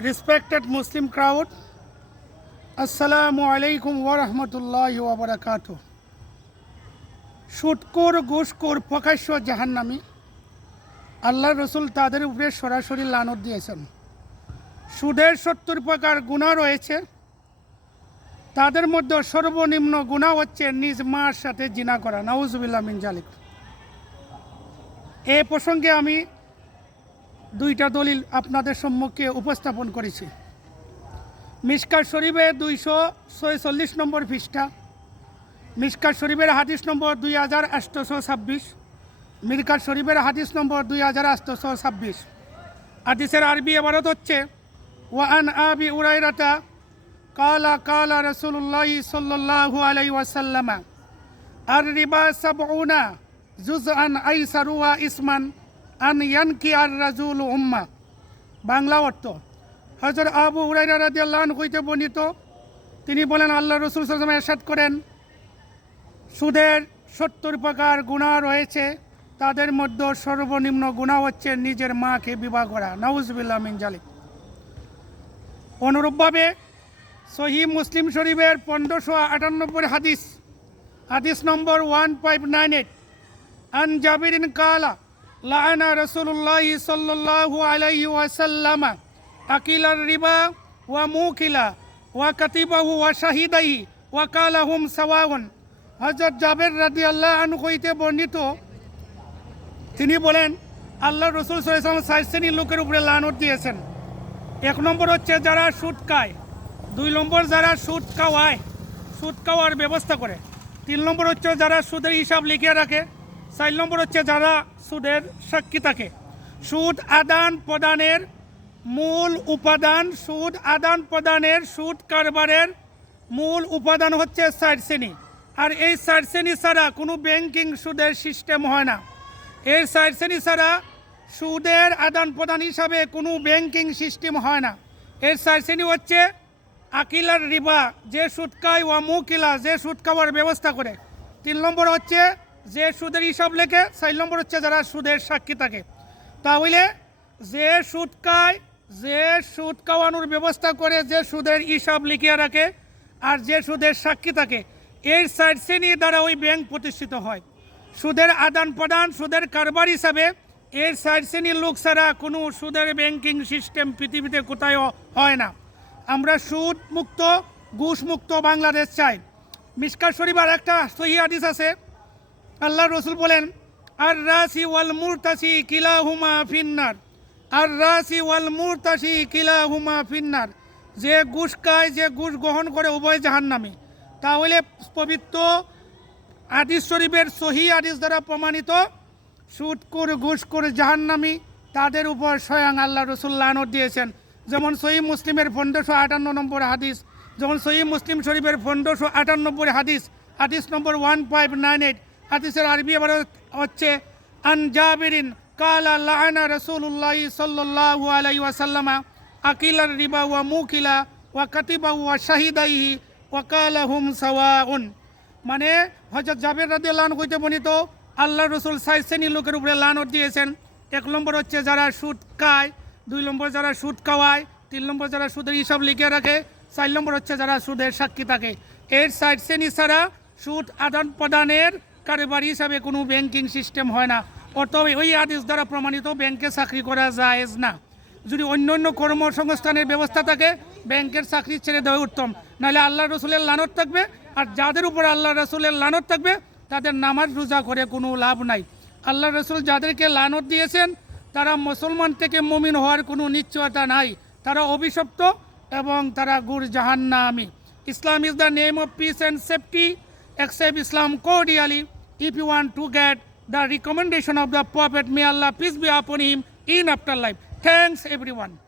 respected Muslim crowd, Assalamu alaikum wa rahmatullahi wa barakatuh. সুটকোর ঘুষকোর প্রকাশ্য জাহান্নামি আল্লাহ রসুল তাদের উপরে সরাসরি লানত দিয়েছেন। সুদের সত্তর প্রকার গুণা রয়েছে। তাদের মধ্যে সর্বনিম্ন গুণা হচ্ছে নিজ মার সাথে জিনা করা। নাউজুবিল্লাহ মিন এ প্রসঙ্গে আমি দুইটা দলিল আপনাদের সম্মুখে উপস্থাপন করেছি। মিসকার শরীফের দুইশো ছয়চল্লিশ নম্বর পৃষ্ঠা মিসকার শরীফের হাদিস নম্বর দুই হাজার আটশোশো ছাব্বিশ মিরকার শরীফের হাদিস নম্বর দুই হাজার আটশোশো ছাব্বিশ। হাদিসের আরবি এবারত হচ্ছে ওয়ান আবি উরাইরাটা কালা কালা রসুল্লাহ সাল্লাল্লাহু আলাই ওয়াসাল্লামা, আর রিবা সাবউনা জুজ আন আই সারুয়া ইসমান আন ইয়ানকি আর রাজুল উম্মা। বাংলা অর্থ হজর আবু উরাইরা রাদি আল্লাহ হইতে বর্ণিত। তিনি বলেন, আল্লাহ রসুল সাল্লাম এরশাদ করেন, সুদের সত্তর প্রকার গুণা রয়েছে, তাদের মধ্যে সর্বনিম্ন গুণা হচ্ছে নিজের মাকে বিবাহ করা নাউজবিল্লা মিন জালিক অনুরূপভাবে সহি মুসলিম শরীফের পনেরোশো আটানব্বই হাদিস হাদিস নম্বর ওয়ান ফাইভ নাইন এইট আন জাবিরিন কালা লাআনা রসুল্লাহ সাল্লাল্লাহু আলাইহি ওয়াসাল্লামা আকিলার রিবা ওয়া মুকিলা ওয়া কাতিবাহু ওয়া শাহিদাহি ওয়া কালাহুম সাওয়াউন। হযরত জাবের রাদিয়াল্লাহু আনহু হইতে বর্ণিত, তিনি বলেন, আল্লাহ রসুল সাল্লাল্লাহু সাইড শ্রেণির লোকের উপরে লানত দিয়েছেন। এক নম্বর হচ্ছে যারা সুদ খায়, দুই নম্বর যারা সুদ খাওয়ায়, সুদ খাওয়ার ব্যবস্থা করে। তিন নম্বর হচ্ছে যারা সুদের হিসাব লিখিয়ে রাখে চার নম্বর হচ্ছে যারা সুদের সাক্ষী থাকে। সুদ আদান প্রদানের মূল উপাদান, সুদ আদান প্রদানের সুদ কারবারের মূল উপাদান হচ্ছে সাইড শ্রেণি। আর এই সাইড শ্রেণি ছাড়া কোনো ব্যাংকিং সুদের সিস্টেম হয় না। এই সাইড শ্রেণি ছাড়া সুদের আদান প্রদান হিসাবে কোনো ব্যাংকিং সিস্টেম হয় না। এর সাইড শ্রেণি হচ্ছে আকিলার রিবা, যে সুদ খায় ওয়া মুকিলা যে সুদ খাওয়ার ব্যবস্থা করে। তিন নম্বর হচ্ছে যে সুদের হিসাব লেখে, চার নম্বর হচ্ছে যারা সুদের সাক্ষী থাকে। তাহলে যে সুদ খায়, যে সুদ খাওয়ানোর ব্যবস্থা করে, যে সুদের হিসাব লিখিয়ে রাখে আর যে সুদের সাক্ষী থাকে এই সাইড শ্রেণি দ্বারা ওই ব্যাংক প্রতিষ্ঠিত হয়। সুদের আদান প্রদান, সুদের কারবার হিসাবে এর সাইড শ্রেণির লোক ছাড়া কোনো সুদের ব্যাংকিং সিস্টেম পৃথিবীতে কোথাও হয় না। আমরা সুদ মুক্ত ঘুষ মুক্ত বাংলাদেশ চাই। মিসকার শরীফার একটা সহি হাদিস আছে। আল্লাহ রসুল বলেন আর রাসি ওয়াল মুরতাসি কিলা হুমা ফিন্নার। আর রাসি ওয়াল মুরতাসি কিলা হুমা ফিন্নার। যে ঘুষ খায়, যে ঘুষ গ্রহণ করে উভয় জাহান্নামী। তাহলে পবিত্র আদিস শরীফের সহি আদিস দ্বারা প্রমাণিত সুদকুর ঘুষকুর জাহান্নামি তাদের উপর স্বয়ং আল্লাহ রসুল লানত দিয়েছেন। যেমন সহি মুসলিমের পনেরোশো আটান্ন নম্বর হাদিস, যেমন সহি মুসলিম শরীফের পনেরোশো আটানব্বই হাদিস হাদিস নম্বর ওয়ান ফাইভ নাইন এইট। হাদিসের আরবি আবার হচ্ছে, আন জাবিরিন কালা লাহানা রসুল্লাহ সাল্লাহু আলাই ওয়াসাল্লামা, আকিলার রিবা ওয়া মুকিলা ওয়া কাতিবা ওয়া শাহিদাইহি ওয়া কালাহুম সাওয়াউন। মানে হজরত জাবের রাদি লান হইতে বর্ণিত আল্লাহ রসুল সাই শ্রেণির লোকের উপরে লানত দিয়েছেন। এক নম্বর হচ্ছে যারা সুদ খায়, দুই নম্বর যারা সুদ খাওয়ায়, তিন নম্বর যারা সুদের হিসাব লিখে রাখে, চার নম্বর হচ্ছে যারা সুদের সাক্ষী থাকে। এর সাইড শ্রেণি ছাড়া সুদ আদান প্রদানের কারবারি হিসাবে কোনো ব্যাংকিং সিস্টেম হয় না। অতএব ওই আদেশ দ্বারা প্রমাণিত ব্যাংকে চাকরি করা জায়েজ না। যদি অন্য অন্য কর্মসংস্থানের ব্যবস্থা থাকে, ব্যাংকের চাকরি ছেড়ে দেওয়া উত্তম। নাহলে আল্লাহ রসুলের লানত থাকবে, আর যাদের উপর আল্লাহ রসুলের লানত থাকবে, তাদের নামাজ রোজা করে কোনো লাভ নাই। আল্লাহ রসুল যাদেরকে লানত দিয়েছেন, তারা মুসলমান থেকে মমিন হওয়ার কোনো নিশ্চয়তা নাই। তারা অভিশপ্ত এবং তারা গুর জাহান্নামি Islam is the name of peace and safety accept Islam cordially if you want to get the recommendation of the Prophet. May Allah peace be upon him in afterlife. Thanks everyone.